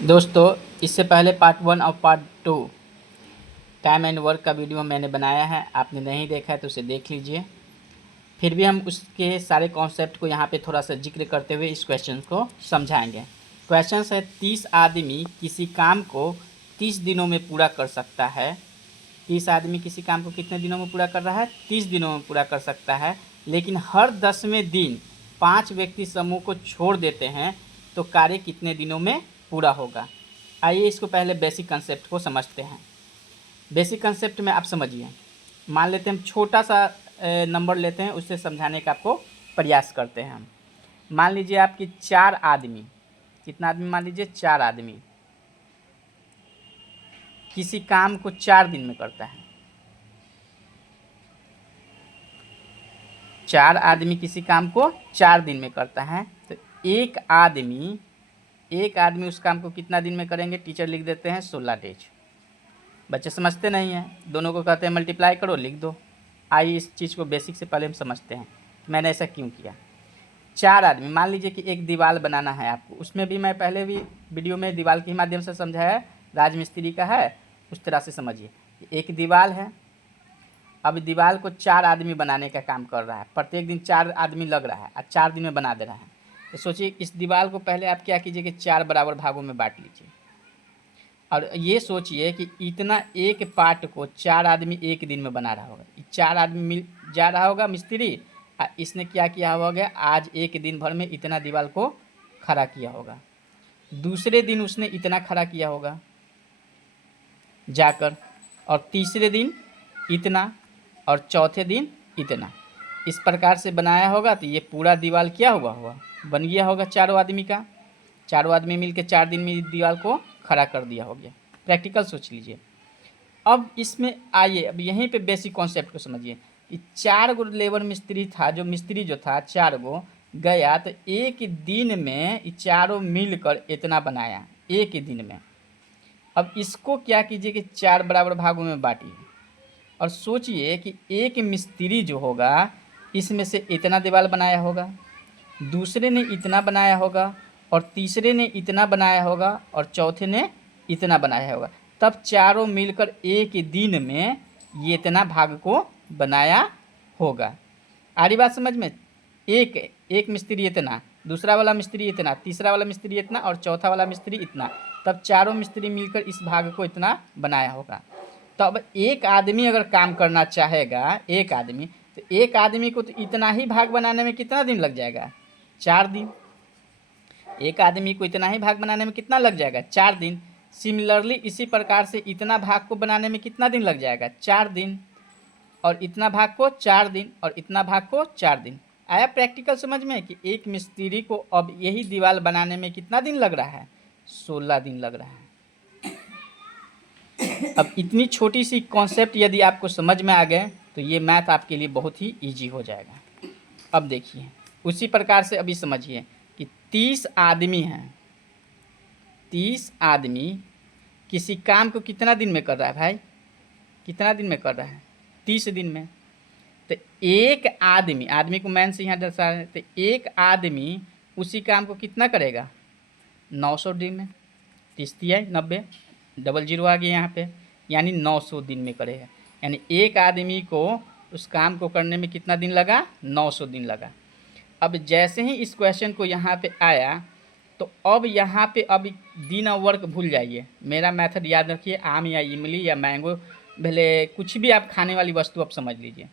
दोस्तों, इससे पहले पार्ट 1 और पार्ट 2 टाइम एंड वर्क का वीडियो मैंने बनाया है। आपने नहीं देखा है तो उसे देख लीजिए। फिर भी हम उसके सारे कॉन्सेप्ट को यहाँ पे थोड़ा सा जिक्र करते हुए इस क्वेश्चन को समझाएंगे। क्वेश्चन है 30 आदमी किसी काम को 30 दिनों में पूरा कर सकता है। 30 आदमी किसी काम को कितने दिनों में पूरा कर रहा है? 30 दिनों में पूरा कर सकता है। लेकिन हर 10वें दिन 5 व्यक्ति समूह को छोड़ देते हैं तो कार्य कितने दिनों में पूरा होगा? आइए इसको पहले बेसिक कंसेप्ट को समझते हैं। बेसिक कंसेप्ट में आप समझिए। मान लेते हैं हम छोटा सा नंबर लेते हैं, उससे समझाने का आपको प्रयास करते हैं हम। मान लीजिए आपकी 4 आदमी, कितना आदमी? मान लीजिए 4 आदमी किसी काम को 4 दिन में करता है। 4 आदमी किसी काम को 4 दिन में करता है तो एक आदमी उस काम को कितना दिन में करेंगे? टीचर लिख देते हैं 16 डेज। बच्चे समझते नहीं हैं, दोनों को कहते हैं मल्टीप्लाई करो, लिख दो। आइए इस चीज़ को बेसिक से पहले हम समझते हैं मैंने ऐसा क्यों किया। 4 आदमी, मान लीजिए कि एक दीवार बनाना है आपको। उसमें भी मैं पहले भी वीडियो में दीवार के माध्यम से समझाया है, राजमिस्त्री का है, उस तरह से समझिए। एक दीवार है, अब दीवार को 4 आदमी बनाने का काम कर रहा है। प्रत्येक दिन 4 आदमी लग रहा है और 4 दिन में बना दे रहा है। तो सोचिए इस दीवार को पहले आप क्या कीजिए कि 4 बराबर भागों में बांट लीजिए और ये सोचिए कि इतना एक पार्ट को 4 आदमी एक दिन में बना रहा होगा। 4 आदमी मिल जा रहा होगा मिस्त्री, और इसने क्या किया होगा? आज एक दिन भर में इतना दीवार को खड़ा किया होगा। दूसरे दिन उसने इतना खड़ा किया होगा जाकर, और तीसरे दिन इतना, और चौथे दिन इतना। इस प्रकार से बनाया होगा तो ये पूरा दीवार क्या हुआ बन गया होगा चारों आदमी का। चारों आदमी मिलकर 4 दिन में दीवार को खड़ा कर दिया हो गया। प्रैक्टिकल सोच लीजिए। अब इसमें आइए, अब यहीं पे बेसिक कॉन्सेप्ट को समझिए कि 4 गो लेबर मिस्त्री था, जो मिस्त्री जो था 4 गो गया तो एक दिन में ये चारों मिलकर इतना बनाया, एक दिन में। अब इसको क्या कीजिए कि 4 बराबर भागों में बांटिए और सोचिए कि एक मिस्त्री जो होगा इसमें से इतना दीवार बनाया होगा, दूसरे ने इतना बनाया होगा, और तीसरे ने इतना बनाया होगा, और चौथे ने इतना बनाया होगा। तब चारों मिलकर एक दिन में ये इतना भाग को बनाया होगा। आ रही बात समझ में? एक मिस्त्री इतना, दूसरा वाला मिस्त्री इतना, तीसरा वाला मिस्त्री इतना, और चौथा वाला मिस्त्री इतना। तब चारों मिस्त्री मिलकर इस भाग को इतना बनाया होगा। तब एक आदमी अगर काम करना चाहेगा, एक आदमी, तो एक आदमी को तो इतना ही भाग बनाने में कितना दिन लग जाएगा? 4 दिन। एक आदमी को इतना ही भाग बनाने में कितना लग जाएगा? 4 दिन। सिमिलरली इसी प्रकार से इतना भाग को बनाने में कितना दिन लग जाएगा? 4 दिन। और इतना भाग को 4 दिन, और इतना भाग को 4 दिन। आया प्रैक्टिकल समझ में कि एक मिस्त्री को अब यही दीवार बनाने में कितना दिन लग रहा है? 16 दिन लग रहा है। अब इतनी छोटी सी कॉन्सेप्ट यदि आपको समझ में आ गए तो ये मैथ आपके लिए बहुत ही ईजी हो जाएगा। अब देखिए उसी प्रकार से अभी समझिए कि 30 आदमी हैं। 30 आदमी किसी काम को कितना दिन में कर रहा है भाई? कितना दिन में कर रहा है? 30 दिन में। तो एक आदमी को मैन से यहाँ दर्शा है, तो एक आदमी उसी काम को कितना करेगा? 900 दिन में। 30 है 90, डबल जीरो आ गया यहाँ पे, यानी 900 दिन में करेगा। यानी एक आदमी को उस काम को करने में कितना दिन लगा? 900 दिन लगा। अब जैसे ही इस क्वेश्चन को यहाँ पे आया तो अब यहाँ पे अब दिन और वर्क भूल जाइए। मेरा मेथड याद रखिए, आम या इमली या मैंगो, भले कुछ भी आप खाने वाली वस्तु आप समझ लीजिए,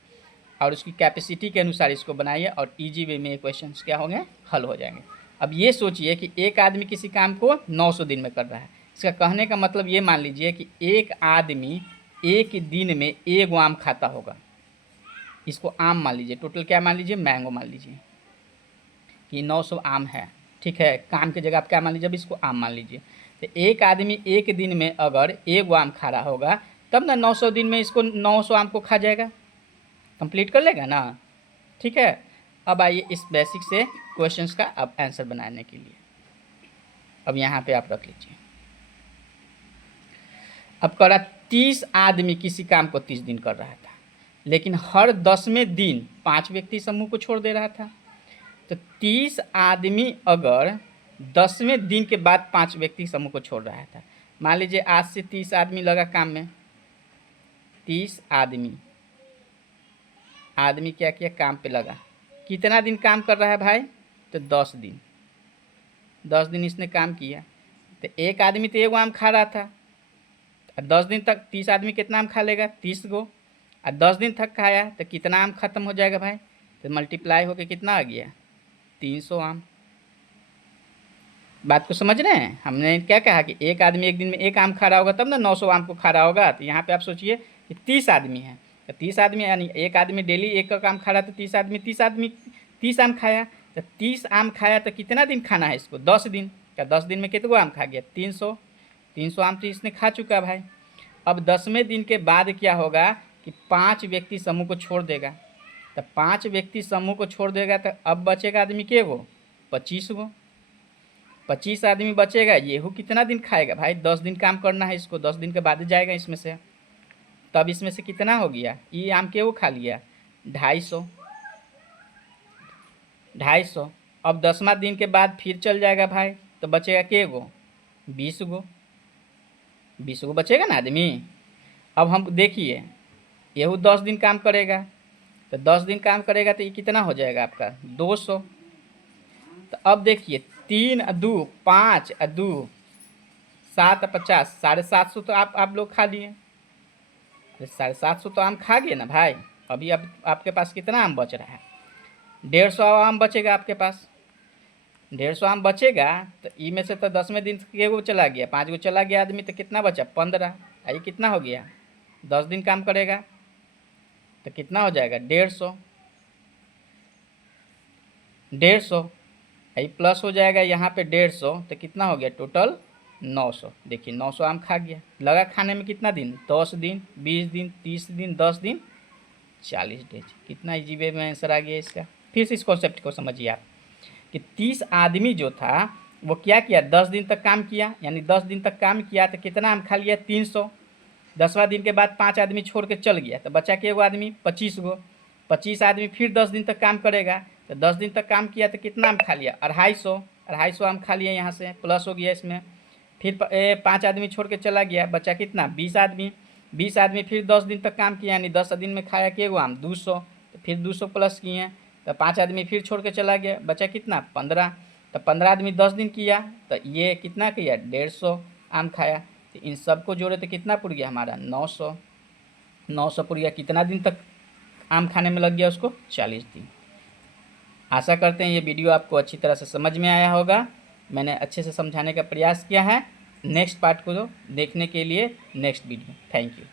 और उसकी कैपेसिटी के अनुसार इसको बनाइए और इजी वे में क्वेश्चन क्या होंगे? हल हो जाएंगे। अब ये सोचिए कि एक आदमी किसी काम को 900 दिन में कर रहा है। इसका कहने का मतलब ये मान लीजिए कि एक आदमी एक दिन में एक आम खाता होगा। इसको आम मान लीजिए, टोटल क्या मान लीजिए? मैंगो मान लीजिए कि 900 आम है। ठीक है, काम की जगह आप क्या मान लीजिए? अब इसको आम मान लीजिए। तो एक आदमी एक दिन में अगर एक आम खा रहा होगा तब ना 900 दिन में इसको 900 आम को खा जाएगा, कंप्लीट कर लेगा ना। ठीक है, अब आइए इस बेसिक से क्वेश्चंस का अब आंसर बनाने के लिए अब यहाँ पे आप रख लीजिए। अब कर रहा 30 आदमी किसी काम को 30 दिन कर रहा था, लेकिन हर 10वें दिन 5 व्यक्ति समूह को छोड़ दे रहा था। तो 30 आदमी अगर 10वें दिन के बाद 5 व्यक्ति समूह को छोड़ रहा था। मान लीजिए आज से 30 आदमी लगा काम में, 30 आदमी क्या किया, काम पे लगा। कितना दिन काम कर रहा है भाई, तो 10 दिन। 10 दिन इसने काम किया, तो एक आदमी तो 1 आम खा रहा था। 10 दिन तक 30 आदमी कितना आम खा लेगा, 30 गो। और 10 दिन तक खाया तो कितना आम खत्म हो जाएगा भाई, तो मल्टीप्लाई होके कितना आ गया, 300 आम। बात को समझ रहे हैं। हमने क्या कहा कि एक आदमी एक दिन में 1 आम खा रहा होगा तब ना 900 आम को खा रहा होगा। तो यहाँ पे आप सोचिए कि 30 आदमी हैं, तो 30 आदमी यानी एक आदमी डेली 1 आम खा रहा, तो 30 आदमी 30 आम खाया। तो 30 आम खाया तो कितना दिन खाना है इसको, 10 दिन। क्या 10 दिन में कितना आम खा गया, 300 आम तो इसने खा चुका भाई। अब 10वें दिन के बाद क्या होगा कि 5 व्यक्ति समूह को छोड़ देगा। तो 5 व्यक्ति समूह को छोड़ देगा, तो अब बचेगा आदमी के गो, 25 गो। 25 आदमी बचेगा। येहू कितना दिन खाएगा भाई, 10 दिन काम करना है इसको, 10 दिन के बाद जाएगा इसमें से। तब इसमें से कितना हो गया, ये आम के वो खा लिया 250। अब 10वां दिन के बाद फिर चल जाएगा भाई, तो बचेगा के गो, 20 गो। 20 गो बचेगा ना आदमी। अब हम देखिए, येहू 10 दिन काम करेगा, तो 10 दिन काम करेगा तो ये कितना हो जाएगा आपका, 200। तो अब देखिए 3 और 2 5 और 2 7 और 50, 750 तो आप लोग खा लिए। 750 तो आम खा गए ना भाई। अभी अब आपके पास कितना आम बच रहा है, 150 आम बचेगा आपके पास। 150 आम बचेगा, तो इनमें से तो 10वें दिन के गो चला गया, 5 गो चला गया आदमी, तो कितना बचा, 15। ये कितना हो गया, 10 दिन काम करेगा तो कितना हो जाएगा, 150। ये प्लस हो जाएगा यहाँ पे 150, तो कितना हो गया टोटल 900। देखिए 900 आम खा गया। लगा खाने में कितना दिन, 10 दिन, 20 दिन, 30 दिन, 10 दिन, 40 डेज। कितना इजी वे में आंसर आ गया इसका। फिर से इस कॉन्सेप्ट को समझिए आप कि 30 आदमी जो था वो क्या किया, 10 दिन तक काम किया, यानी 10 दिन तक काम किया तो कितना आम खा लिया, 300। 10वां दिन के बाद 5 आदमी छोड़ के चल गया, तो बचा के एगो आदमी, 25 गो। 25 आदमी फिर 10 दिन तक काम करेगा, तो 10 दिन तक काम किया तो कितना आम खा लिया, 250 आम खा लिया। यहाँ से प्लस हो गया इसमें। फिर 5 आदमी छोड़ के चला गया, बचा कितना, 20 आदमी फिर 10 दिन तक काम किया, यानी 10 दिन में खाया के एगो आम, 200। तो फिर 200 प्लस किए, तो 5 आदमी फिर छोड़ के चला गया, बचा कितना, 15। तो 15 आदमी 10 दिन किया, तो ये कितना किया, 150 आम खाया। तो इन सबको जोड़े तो कितना पुर गया हमारा, 900 पुर गया। कितना दिन तक आम खाने में लग गया उसको, 40 दिन। आशा करते हैं ये वीडियो आपको अच्छी तरह से समझ में आया होगा। मैंने अच्छे से समझाने का प्रयास किया है। नेक्स्ट पार्ट को देखने के लिए नेक्स्ट वीडियो। Thank you.